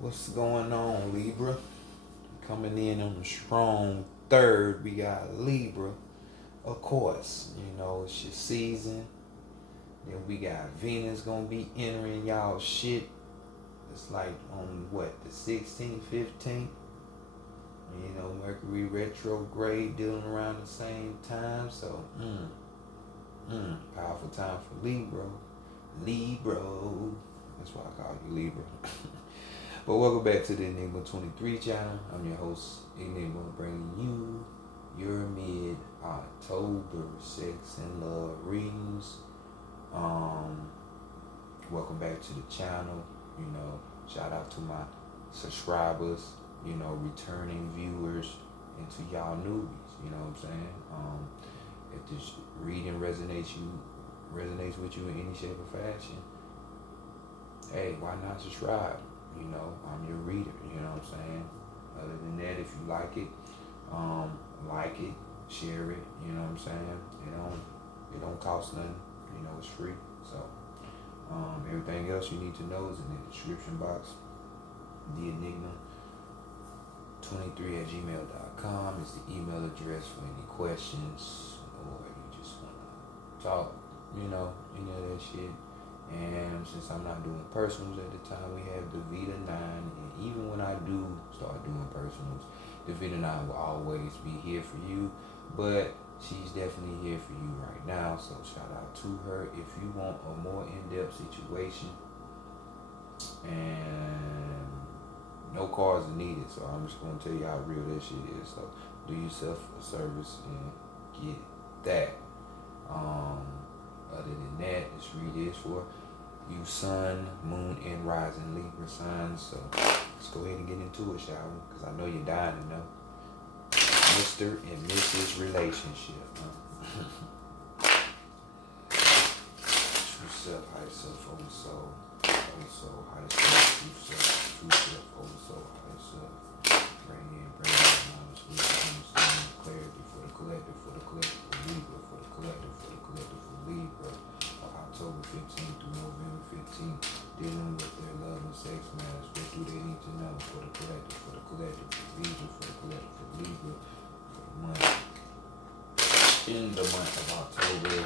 What's going on, Libra? Coming in on the strong third, we got Libra. Of course, it's your season. Then we got Venus gonna be entering y'all shit. It's like on what, the 16th, 15th? Mercury retrograde dealing around the same time. So, powerful time for Libra. Libra. That's why I call you Libra. But welcome back to the Enigma 23 channel. I'm your host, Enigma, bringing you your mid-October sex and love readings. Welcome back to the channel. Shout out to my subscribers, returning viewers, and to y'all newbies. You know what I'm saying? If this reading resonates with you in any shape or fashion, hey, why not subscribe? I'm your reader, you know what I'm saying? Other than that, if you like it, share it, you know what I'm saying? It don't cost nothing, it's free. So everything else you need to know is in the description box. The Enigma 23@gmail.com is the email address for any questions, or you just wanna talk, any of that shit. And since I'm not doing personals at the time, we have the Vita 9. And even when I do start doing personals, the Vita 9 will always be here for you. But she's definitely here for you right now. So shout out to her. If you want a more in-depth situation, and no cards are needed, so I'm just going to tell you how real that shit is. So do yourself a service and get that. Other than that, this read is for you sun, moon, and rising Libra signs. So let's go ahead and get into it, shall we? Because I know you're dying to know. Mr. and Mrs. Relationship. True self, high self, over soul. Over soul, high self, true self, over soul, high self. Bring in knowledge, wisdom, understanding, clarity for the collective, for Libra, for the collective, for Libra. October 15th through November 15th, dealing with their love and sex matters. What do they need to know? For the collective, for Libra, for the collective, for Libra, for the month. In the month of October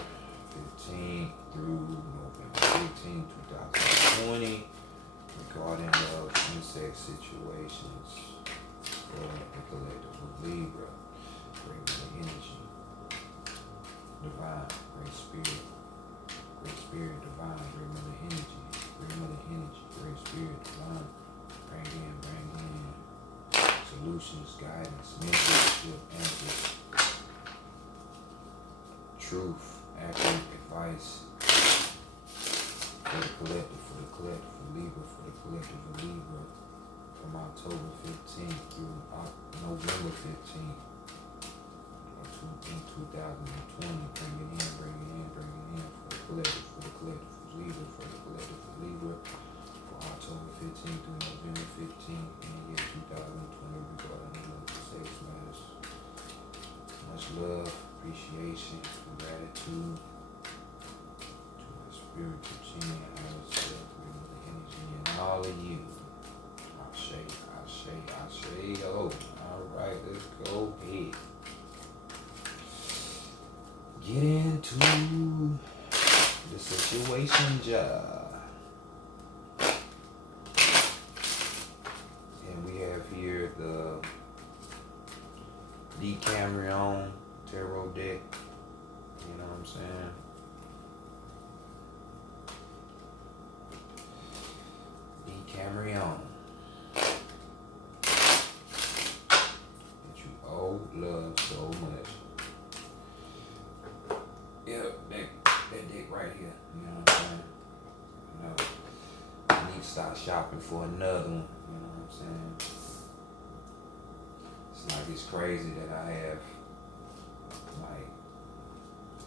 15th through November 15th, 2020, regarding love and sex situations for the collective of Libra. Great mother energy, divine, great spirit, divine, great mother energy, great spirit, divine. Bring in solutions, guidance, mentorship, answers, truth, accurate advice for the collective, for Libra, for the collective of Libra, from October 15th through November 15th in 2020. Bring it in for the collective, for Libra, for the collective for Libra, for October 15th through November 15th in the year 2020, regarding love and sex matters. Much love, appreciation, and gratitude to my spiritual team, higher self, the energy, and all of you. I say, oh, all right, let's go ahead. Get into the situation, and we have here the Decameron Tarot deck. You know what I'm saying? Decameron. That you love so much. Yep, that deck right here. You know what I'm saying? I need to start shopping for another one. You know what I'm saying? It's like it's crazy that I have like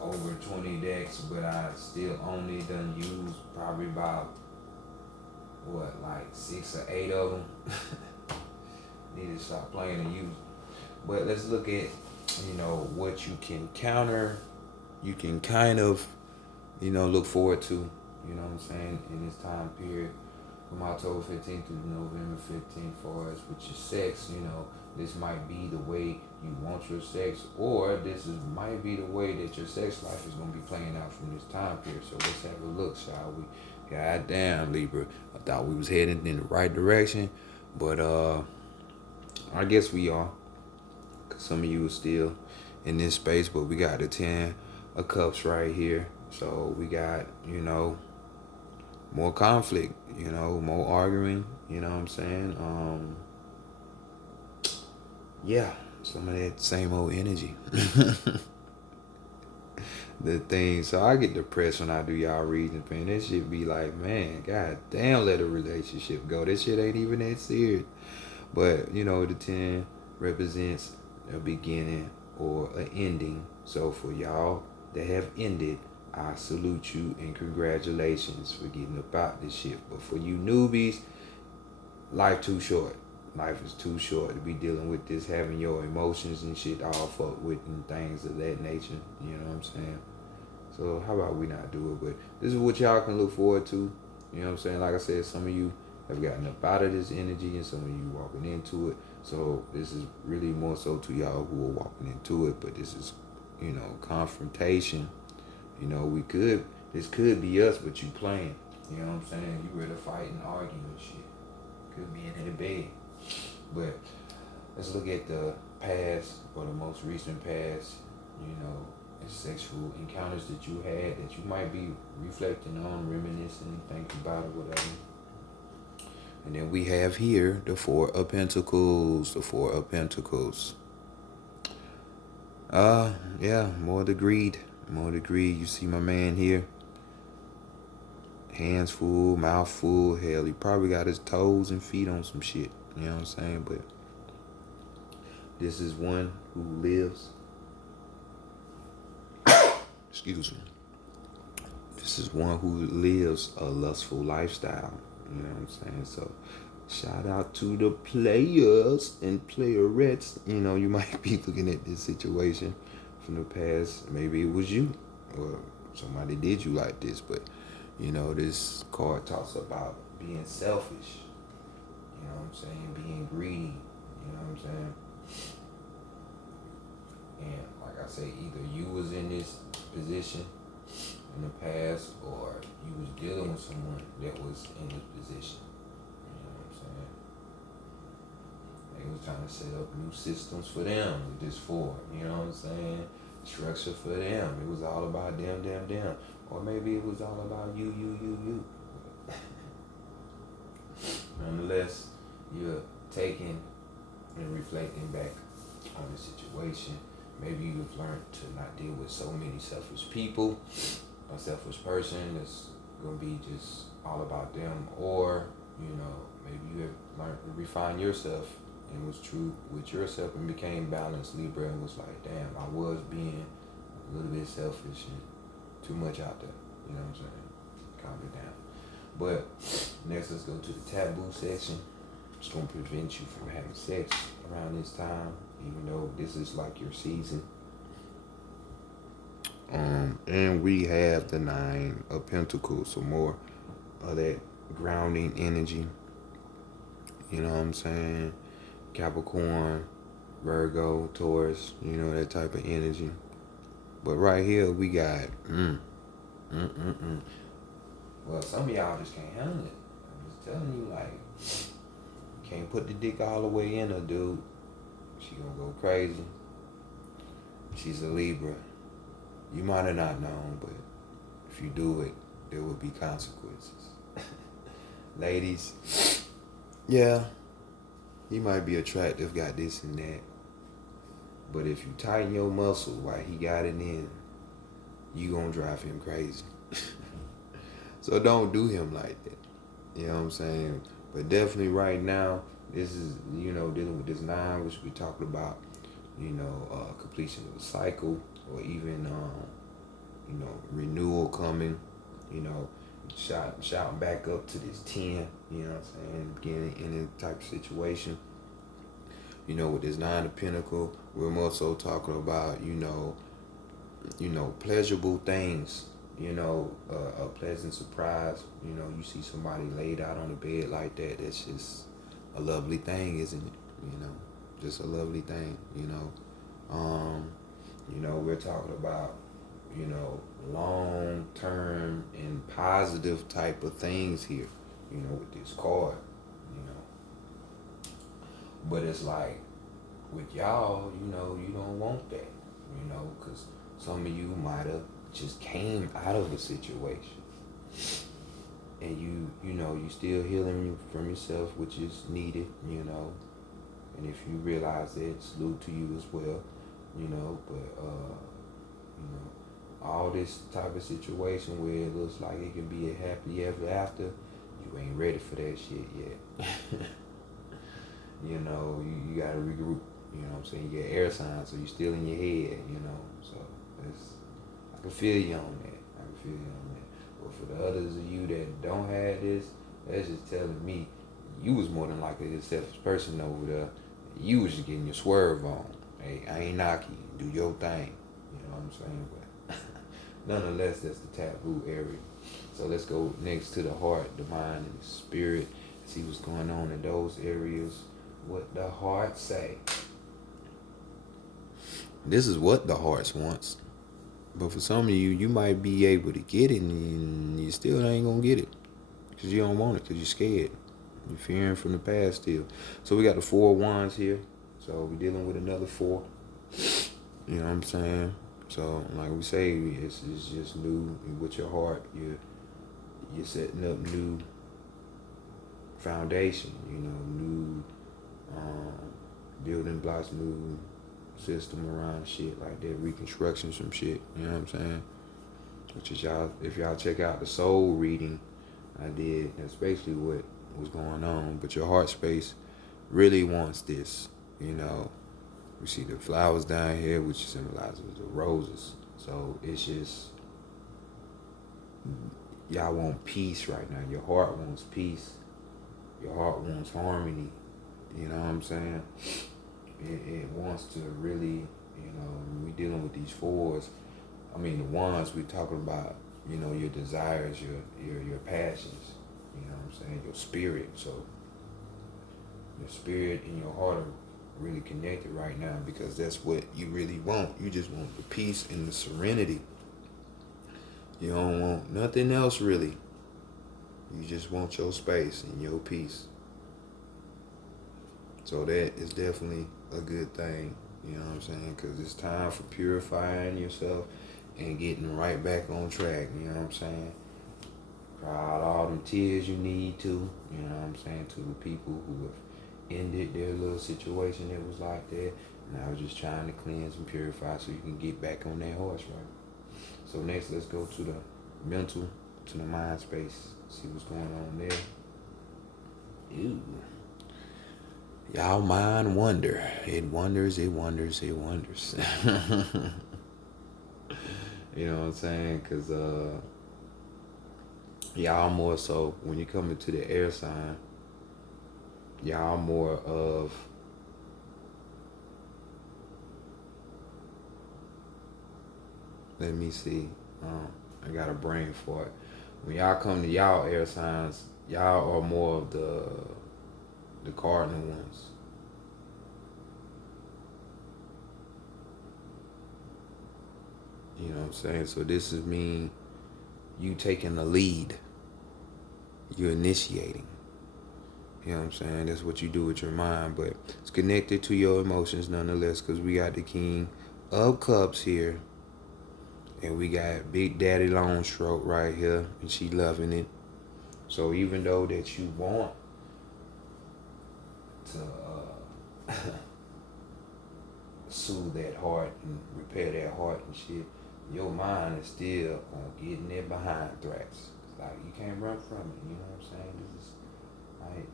over 20 decks, but I still only done used probably about like 6 or 8 of them. Need to stop playing and use them. But let's look at what you can counter. You can kind of look forward to, in this time period. from October 15th through November 15th, for us with your sex, this might be the way you want your sex, or might be the way that your sex life is going to be playing out from this time period. So let's have a look, shall we? God damn, Libra. I thought we was heading in the right direction, but I guess we are. Cause some of you are still in this space, but we got the 10 of Cups right here. So we got, more conflict, more arguing, you know what I'm saying? Yeah, some of that same old energy. The thing, so I get depressed when I do y'all readings, man. This shit be like, man, god damn, let a relationship go. This shit ain't even that serious. But, the 10 represents a beginning or an ending. So for y'all that have ended, I salute you and congratulations for getting about this shit. But for you newbies, life too short. Life is too short to be dealing with this, having your emotions and shit all fucked with and things of that nature. You know what I'm saying? So how about we not do it? But this is what y'all can look forward to. You know what I'm saying? Like I said, some of you have gotten up out of this energy and some of you walking into it. So this is really more so to y'all who are walking into it. But this is, confrontation. This could be us, but you playing. You know what I'm saying? You ready to fight and argue and shit. Could be in the bed. But let's look at the past or the most recent past, and sexual encounters that you had that you might be reflecting on, reminiscing, thinking about it, whatever. And then we have here the Four of Pentacles, the Four of Pentacles. Yeah, more the greed. You see my man here. Hands full, mouth full. Hell, he probably got his toes and feet on some shit. You know what I'm saying? But this is one who lives. Excuse me. This is one who lives a lustful lifestyle. You know what I'm saying? So shout out to the players and playerettes. You might be looking at this situation from the past. Maybe it was you or somebody did you like this, but this card talks about being selfish. You know what I'm saying? Being greedy. You know what I'm saying? And like I say, either you was in this position in the past or you was dealing with someone that was in this position. You know what I'm saying? They was trying to set up new systems for them with this four. You know what I'm saying? Structure for them. It was all about them. Or maybe it was all about you. Nonetheless, you're taking and reflecting back on the situation. Maybe you've learned to not deal with so many selfish people, a selfish person that's going to be just all about them. Or, maybe you have learned to refine yourself and was true with yourself and became balanced, Libra, and was like, damn, I was being a little bit selfish and too much out there. You know what I'm saying? Calm it down. But next, let's go to the taboo section. It's going to prevent you from having sex around this time, even though this is like your season. And we have the 9 of Pentacles, so more of that grounding energy. You know what I'm saying? Capricorn, Virgo, Taurus, that type of energy. But right here we got Well, some of y'all just can't handle it. I'm just telling you, like, you can't put the dick all the way in her, dude. She gonna go crazy. She's a Libra. You might have not known, but if you do it, there will be consequences. Ladies, yeah, he might be attractive, got this and that. But if you tighten your muscle while he got it in, you gonna drive him crazy. So don't do him like that. You know what I'm saying? But definitely right now, this is, dealing with this 9, which we talked about, completion of a cycle, or even, renewal coming, shouting back up to this 10, you know what I'm saying? Beginning in a type of situation. With this 9 of Pentacles, we're more so talking about, pleasurable things, you know, a pleasant surprise. You know, you see somebody laid out on the bed like that. That's just a lovely thing, isn't it? You know, just a lovely thing. You know, we're talking about, you know, long term and positive type of things here. You know, with this card. You know, but it's like with y'all, you know, you don't want that. You know, because some of you might have just came out of a situation, and you know, you still healing from yourself, which is needed, you know. And if you realize that, salute to you as well, you know. But you know, all this type of situation where it looks like it can be a happily ever after, you ain't ready for that shit yet. You know, you gotta regroup. You know what I'm saying? You get air signs, so you still in your head, you know. So it's, I can feel you on that. I can feel you on that. But for the others of you that don't have this, that's just telling me you was more than likely a selfish person over there. You was just getting your swerve on. Hey, I ain't knocking you. Do your thing. You know what I'm saying? But nonetheless, that's the taboo area. So let's go next to the heart, the mind, and the spirit. See what's going on in those areas. What the heart say. This is what the heart wants. But for some of you, you might be able to get it and you still ain't going to get it. Because you don't want it, because you're scared. You're fearing from the past still. So we got the 4 of Wands here. So we're dealing with another 4. You know what I'm saying? So like we say, it's just new with your heart. You're setting up new foundation, you know, new building blocks, new system around shit like that, reconstruction, some shit, you know what I'm saying? Which is y'all, if y'all check out the soul reading I did, that's basically what was going on. But your heart space really wants this, you know. We see the flowers down here, which symbolizes the roses. So it's just, y'all want peace right now. Your heart wants peace. Your heart wants harmony. You know what I'm saying? It wants to really, you know, when we dealing with these 4s, I mean the ones we talking about, you know, your desires, your passions, you know what I'm saying, your spirit. So your spirit and your heart are really connected right now because that's what you really want. You just want the peace and the serenity. You don't want nothing else really. You just want your space and your peace. So that is definitely a good thing, you know what I'm saying? Because it's time for purifying yourself and getting right back on track, you know what I'm saying? Cry out all them tears you need to, you know what I'm saying, to the people who have ended their little situation that was like that. And I was just trying to cleanse and purify so you can get back on that horse, right? So next, let's go to the mental, to the mind space, see what's going on there. Ew. Y'all mind wonder. It wonders, it wonders, it wonders. You know what I'm saying? Because y'all more so, when you come into the air sign, y'all more of let me see. I got a brain for it. When y'all come to y'all air signs, y'all are more of the cardinal ones. You know what I'm saying? So this is mean you taking the lead. You're initiating. You know what I'm saying? That's what you do with your mind, but it's connected to your emotions nonetheless, because we got the King of Cups here, and we got Big Daddy Long Stroke right here, and she loving it. So even though that you want to soothe that heart and repair that heart and shit, your mind is still on getting it behind threats. Like, you can't run from it, you know what I'm saying? This is like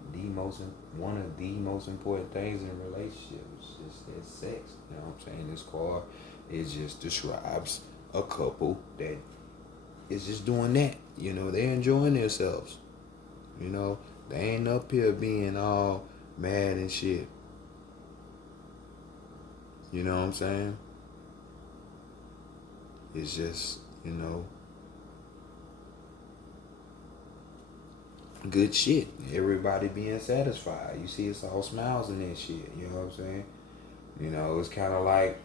one of the most important things in a relationship is just that sex. You know what I'm saying? This card, it just describes a couple that is just doing that. You know, they're enjoying themselves. You know, they ain't up here being all mad and shit. You know what I'm saying? It's just, you know, good shit. Everybody being satisfied. You see, it's all smiles and that shit. You know what I'm saying? You know, it's kind of like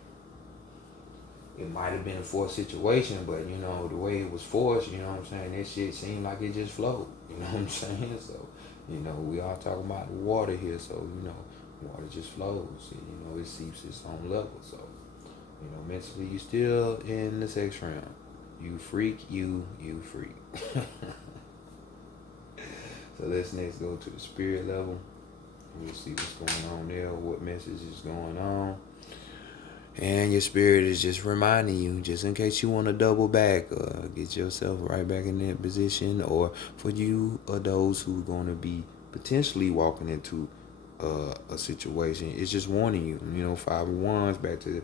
it might have been a forced situation, but you know the way it was forced. You know what I'm saying? That shit seemed like it just flowed. You know what I'm saying? So, you know, we all talking about water here. So, you know, water just flows. And, you know, it seeps its own level. So, you know, mentally you still in the sex realm. You freak. You freak. So let's next go to the spirit level. We'll see what's going on there, what message is going on. And your spirit is just reminding you, just in case you want to double back or get yourself right back in that position, or for you or those who are going to be potentially walking into a situation, it's just warning you. You know, 5 of Wands, back to,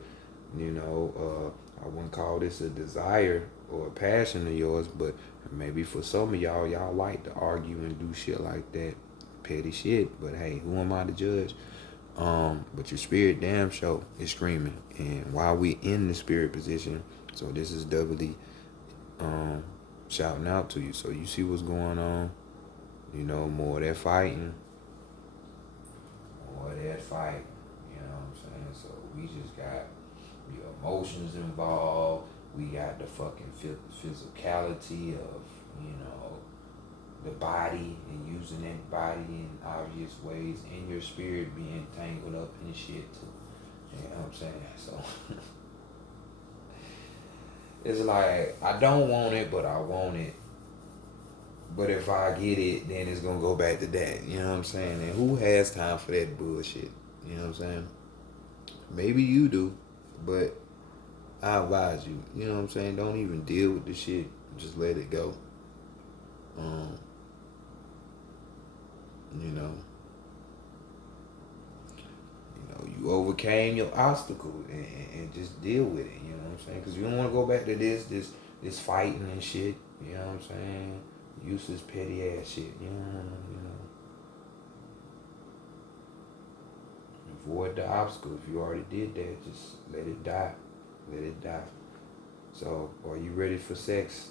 you know, I wouldn't call this a desire or a passion of yours, but maybe for some of y'all like to argue and do shit like that, petty shit. But hey, who am I to judge? But your spirit damn sure is screaming. And while we in the spirit position, so this is doubly shouting out to you. So you see what's going on. You know, more of that fighting. More of that fighting. You know what I'm saying? So we just got your emotions involved. We got the fucking physicality of, you know, the body and using that body in obvious ways, and your spirit being tangled up in shit too. You know what I'm saying? So it's like, I don't want it, but I want it. But if I get it, then it's gonna go back to that. You know what I'm saying? And who has time for that bullshit? You know what I'm saying? Maybe you do, but I advise you. You know what I'm saying? Don't even deal with the shit. Just let it go. You know, you overcame your obstacle, and just deal with it. You know what I'm saying? Because you don't want to go back to this fighting and shit. You know what I'm saying? Useless petty ass shit. You know. Avoid the obstacle. If you already did that, just let it die. Let it die. So, are you ready for sex?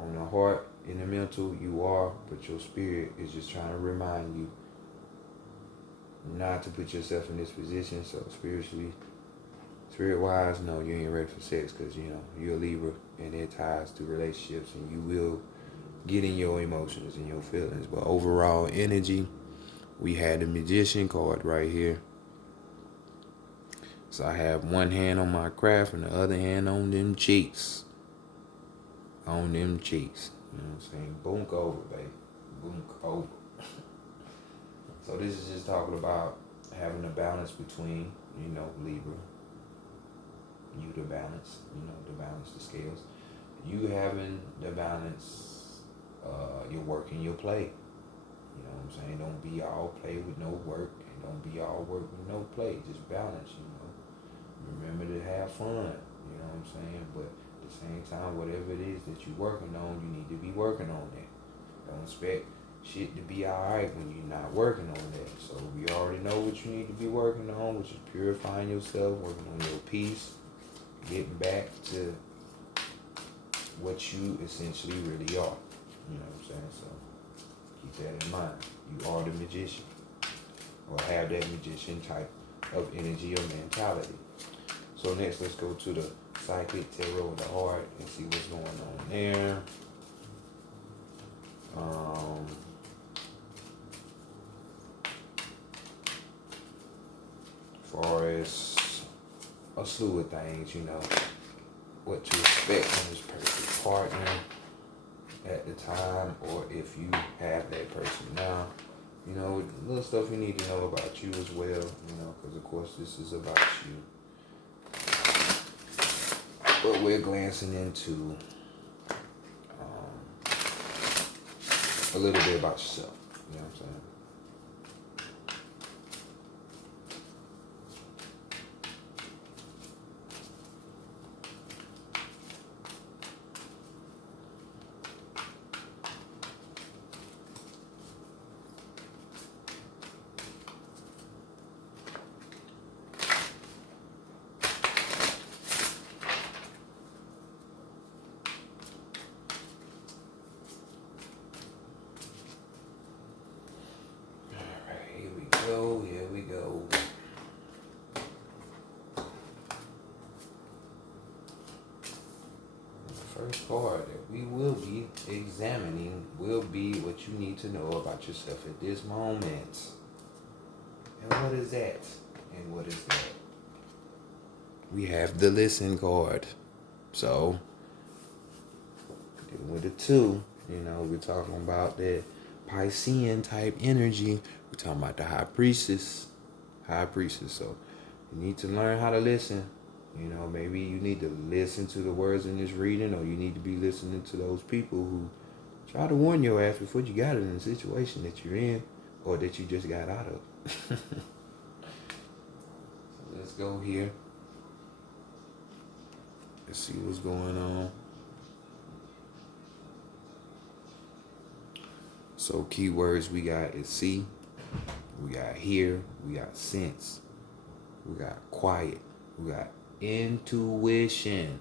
On the heart, in the mental, you are, but your spirit is just trying to remind you not to put yourself in this position. So spiritually, spirit-wise, no, you ain't ready for sex, because, you know, you're a Libra, and it ties to relationships, and you will get in your emotions and your feelings. But overall energy, we had the Magician card right here. So I have one hand on my craft and the other hand on them cheeks. On them cheeks. You know what I'm saying? Boonk over, baby. Boonk over. So this is just talking about having a balance between, you know, Libra. You the balance, you know, to balance the scales. You having the balance, your work and your play. You know what I'm saying? Don't be all play with no work, and don't be all work with no play. Just balance, you know. Remember to have fun, you know what I'm saying? But at the same time, whatever it is that you're working on, you need to be working on that. Don't expect shit to be alright when you're not working on that. So we already know what you need to be working on, which is purifying yourself, working on your peace, getting back to what you essentially really are. You know what I'm saying? So keep that in mind. You are the magician, or have that magician type of energy or mentality. So next, let's go to the psychic tarot of the heart and see what's going on there. As far as a slew of things, you know, what to expect from this person's partner at the time, or if you have that person now. You know, little stuff you need to know about you as well, you know, because of course this is about you. But we're glancing into a little bit about yourself. You know what I'm saying? go. Here we go. The first card that we will be examining will be what you need to know about yourself at this moment. And what is that? And what is that? We have the listen card. So, dealing with the two, we're talking about that Piscean type energy. We're talking about the high priestess. So, you need to learn how to listen. Maybe you need to listen to the words in this reading, or you need to be listening to those people who try to warn your ass before you got in the situation that you're in, or that you just got out of. So let's go here. Let's see what's going on. So keywords we got is see, we got hear, we got sense, we got quiet, we got intuition,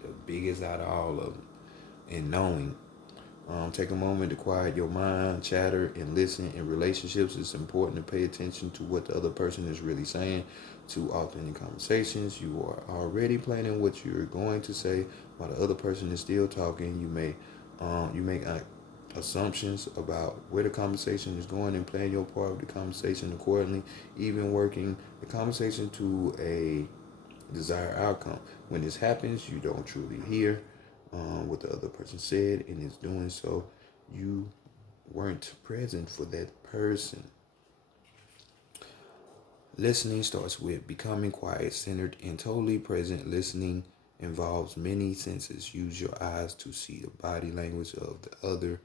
the biggest out of all of them, and knowing. Take a moment to quiet your mind, chatter, and listen. In relationships, it's important to pay attention to what the other person is really saying. Too often in conversations, you are already planning what you're going to say while the other person is still talking. You make assumptions about where the conversation is going and plan your part of the conversation accordingly, even working the conversation to a desired outcome. When this happens, you don't truly hear what the other person said, and is doing so, you weren't present for that person. Listening starts with becoming quiet, centered, and totally present. Listening involves many senses. Use your eyes to see the body language of the other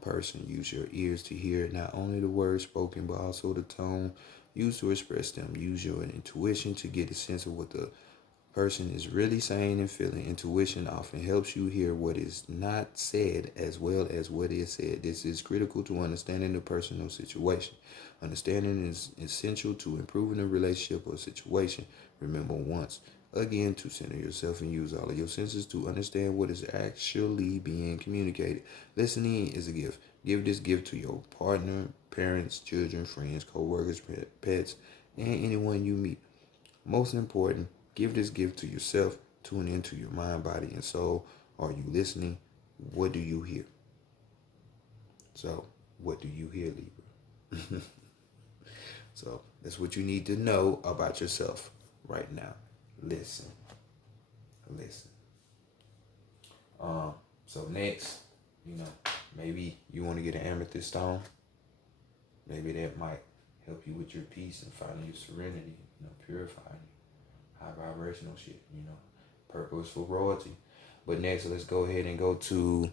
person. Use your ears to hear not only the words spoken, but also the tone used to express them. Use your intuition to get a sense of what the person is really saying and feeling. Intuition often helps you hear what is not said as well as what is said. This is critical to understanding the personal situation. Understanding is essential to improving a relationship or situation. Remember once again to center yourself and use all of your senses to understand what is actually being communicated. Listening is a gift. Give this gift to your partner, parents, children, friends, co-workers, pets, and anyone you meet. Most important, give this gift to yourself. Tune into your mind, body, and soul. Are you listening? What do you hear? So, what do you hear, Libra? So, that's what you need to know about yourself right now. Listen. So next, maybe you want to get an amethyst stone. Maybe that might help you with your peace and finding your serenity, purifying you. High vibrational shit, purposeful royalty. But next, let's go ahead and go to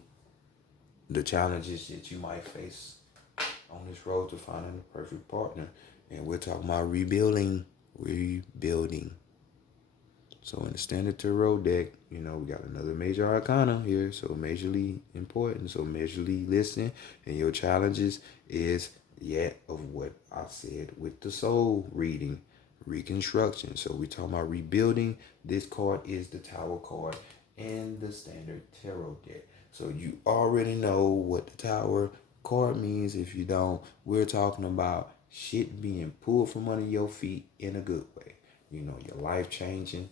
the challenges that you might face on this road to finding the perfect partner. And we're talking about rebuilding. So in the standard tarot deck, we got another major arcana here. So majorly important. So majorly listen. And your challenges is yet of what I said with the soul reading. Reconstruction. So we're talking about rebuilding. This card is the Tower card in the standard tarot deck. So you already know what the Tower card means. If you don't, we're talking about shit being pulled from under your feet in a good way. Your life changing.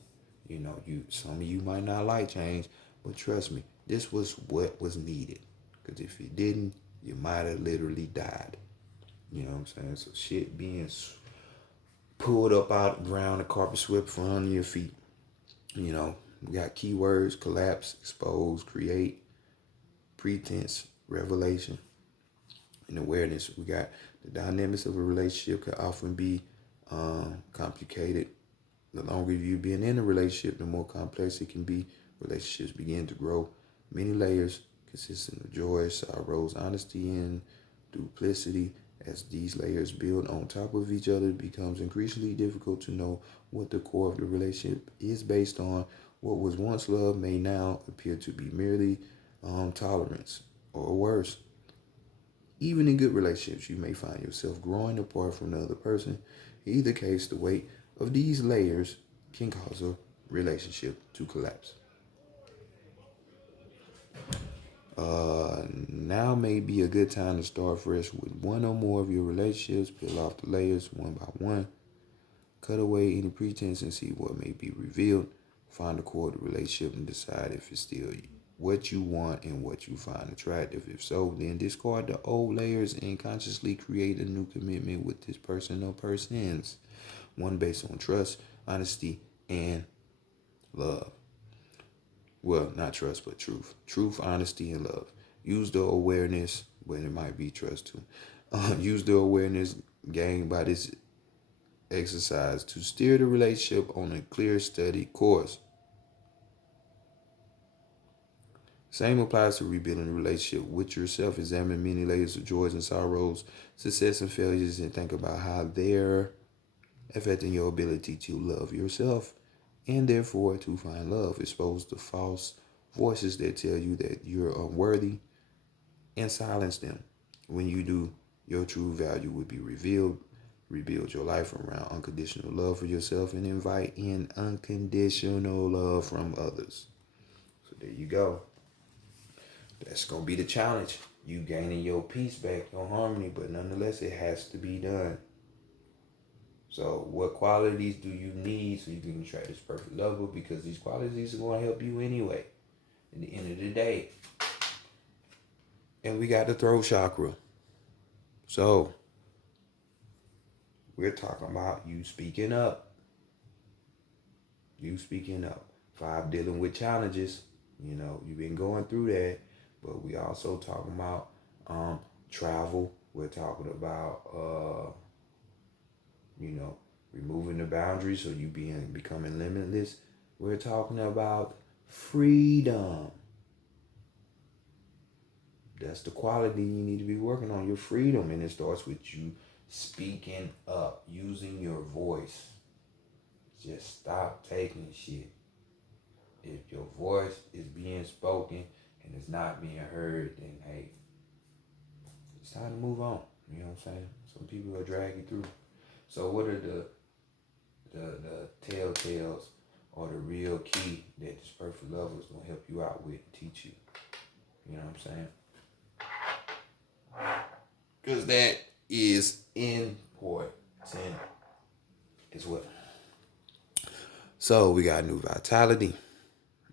Some of you might not like change, but trust me, this was what was needed. Because if you didn't, you might have literally died. You know what I'm saying? So shit being pulled up out of the ground, the carpet swept from under your feet. We got keywords: collapse, expose, create, pretense, revelation, and awareness. We got the dynamics of a relationship can often be complicated. The longer you've been in a relationship, the more complex it can be. Relationships begin to grow many layers consisting of joy, sorrows, honesty, and duplicity. As these layers build on top of each other, it becomes increasingly difficult to know what the core of the relationship is based on. What was once love may now appear to be merely tolerance, or worse. Even in good relationships, you may find yourself growing apart from the other person. In either case, the weight of these layers can cause a relationship to collapse. Now may be a good time to start fresh with one or more of your relationships. Peel off the layers one by one. Cut away any pretense and see what may be revealed. Find the core of the relationship and decide if it's still what you want and what you find attractive. If so, then discard the old layers and consciously create a new commitment with this person or persons. One based on trust, honesty, and love. Well, not trust, but truth. Truth, honesty, and love. Use the awareness, but it might be trust too. Use the awareness gained by this exercise to steer the relationship on a clear, steady course. Same applies to rebuilding the relationship with yourself. Examine many layers of joys and sorrows, success and failures, and think about how they're affecting your ability to love yourself and therefore to find love. Expose the false voices that tell you that you're unworthy and silence them. When you do, your true value will be revealed. Rebuild your life around unconditional love for yourself and invite in unconditional love from others. So there you go. That's going to be the challenge. You gaining your peace back, your harmony, but nonetheless, it has to be done. So what qualities do you need so you can attract this perfect lover? Because these qualities are going to help you anyway. At the end of the day. And we got the throat chakra. So we're talking about you speaking up. You speaking up. 5, dealing with challenges. You know, you've been going through that. But we also talking about travel. We're talking about removing the boundaries so you becoming limitless. We're talking about freedom. That's the quality you need to be working on, your freedom. And it starts with you speaking up, using your voice. Just stop taking shit. If your voice is being spoken and it's not being heard, then hey, it's time to move on. You know what I'm saying? Some people will drag you through. So what are the telltales or the real key that this perfect lover is gonna help you out with, teach you? You know what I'm saying? Because that is important as well. So we got new vitality.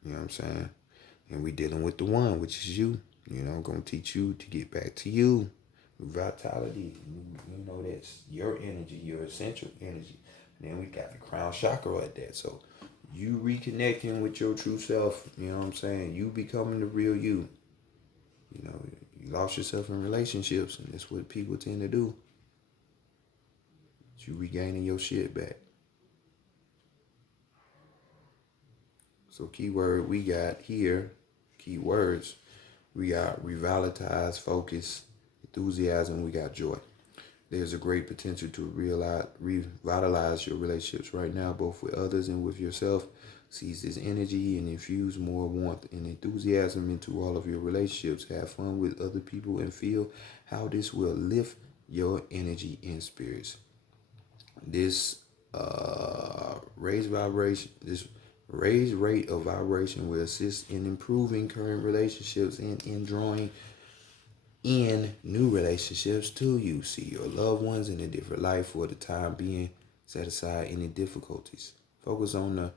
You know what I'm saying? And we dealing with the one, which is you. You know, I'm going to teach you to get back to you. New vitality. You know, that's your energy, your essential energy. And then we got the crown chakra at that. So you reconnecting with your true self. You know what I'm saying? You becoming the real you. You know, you lost yourself in relationships, and that's what people tend to do. You regaining your shit back. So keyword we got here, keywords, we got revitalize, focus, enthusiasm, we got joy. There's a great potential to revitalize your relationships right now, both with others and with yourself. Seize this energy and infuse more warmth and enthusiasm into all of your relationships. Have fun with other people and feel how this will lift your energy and spirits. This raised rate of vibration will assist in improving current relationships and in drawing in new relationships to you. See your loved ones in a different light for the time being. Set aside any difficulties. Focus on the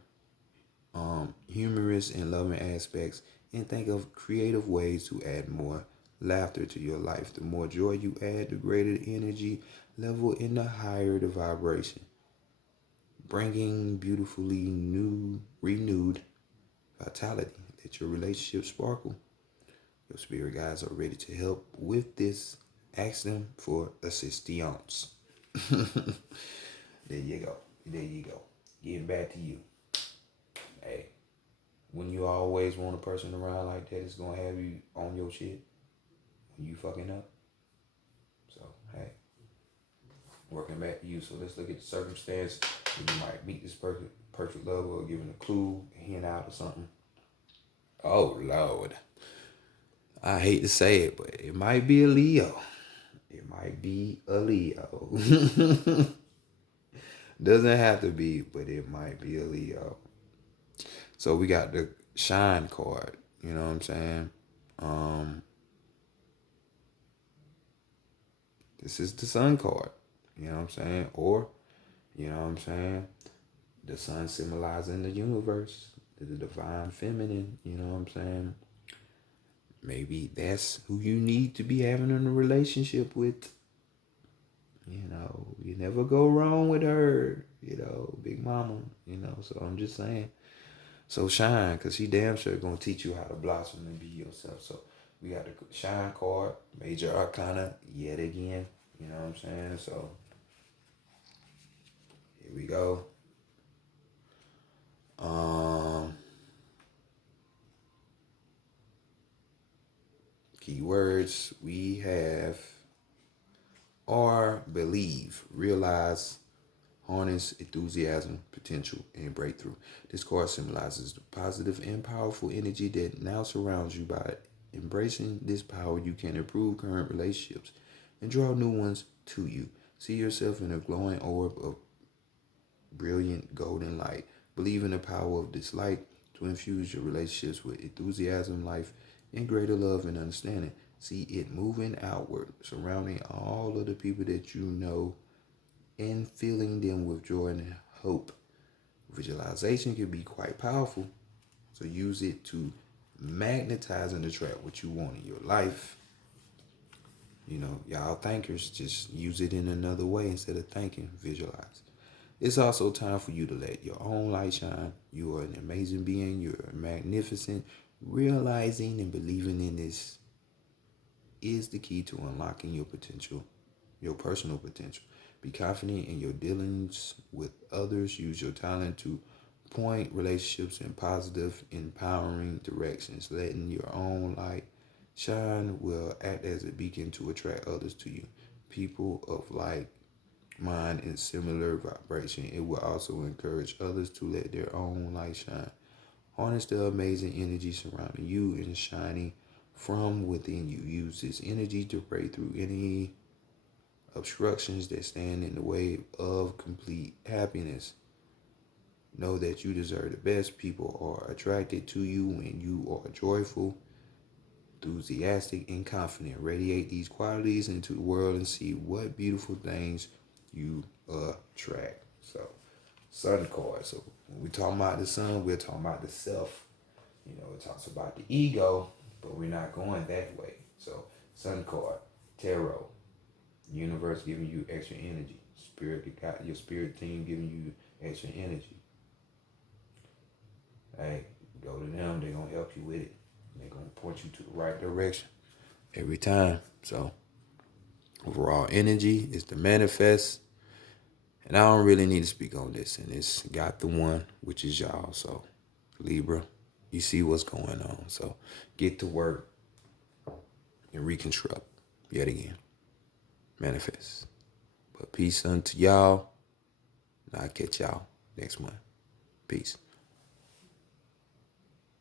humorous and loving aspects and think of creative ways to add more laughter to your life. The more joy you add, the greater the energy level and the higher the vibration. Bringing beautifully renewed vitality. Let your relationship sparkle. Your spirit guides are ready to help with this. Ask them for assistance. There you go. Getting back to you. Hey, when you always want a person around like that, it's gonna have you on your shit when you fucking up. So hey, working back to you. So let's look at the circumstance. You might meet this perfect lover or giving a clue, a hint out or something. Oh Lord, I hate to say it, but it might be a Leo. Doesn't have to be, but it might be a Leo. So we got the shine card. You know what I'm saying? This is the sun card. You know what I'm saying? Or, you know what I'm saying? The sun symbolizing the universe, the divine feminine. You know what I'm saying? Maybe that's who you need to be having a relationship with. You know, you never go wrong with her. You know, big mama. You know, so I'm just saying. So shine, cause she damn sure gonna teach you how to blossom and be yourself. So we got the shine card, major arcana, yet again. You know what I'm saying? So here we go. Keywords we have are believe, realize, harness, enthusiasm, potential, and breakthrough. This card symbolizes the positive and powerful energy that now surrounds you. By embracing this power, you can improve current relationships and draw new ones to you. See yourself in a glowing orb of brilliant golden light. Believe in the power of this light to infuse your relationships with enthusiasm, life, and greater love and understanding. See it moving outward, surrounding all of the people that you know and filling them with joy and hope. Visualization can be quite powerful, so use it to magnetize and attract what you want in your life. You know, y'all thinkers, just use it in another way instead of thinking, visualize. It's also time for you to let your own light shine. You are an amazing being. You're magnificent. Realizing and believing in this is the key to unlocking your potential, your personal potential. Be confident in your dealings with others. Use your talent to point relationships in positive, empowering directions. Letting your own light shine will act as a beacon to attract others to you. People of like mind and similar vibration. It will also encourage others to let their own light shine. Harness the amazing energy surrounding you and shining from within you. Use this energy to break through any obstructions that stand in the way of complete happiness. Know that you deserve the best. People are attracted to you when you are joyful, enthusiastic, and confident. Radiate these qualities into the world and see what beautiful things you attract. So, sun card. So, when we talking about the sun, we're talking about the self. You know, it talks about the ego, but we're not going that way. So, sun card, tarot, universe giving you extra energy. Spirit, got your spirit team giving you extra energy. Hey, go to them. They're going to help you with it. They're going to point you to the right direction every time. So, overall energy is to manifest. And I don't really need to speak on this. And it's got the one, which is y'all. So, Libra, you see what's going on. So, get to work and reconstruct yet again. Manifest. But peace unto y'all. And I'll catch y'all next month. Peace.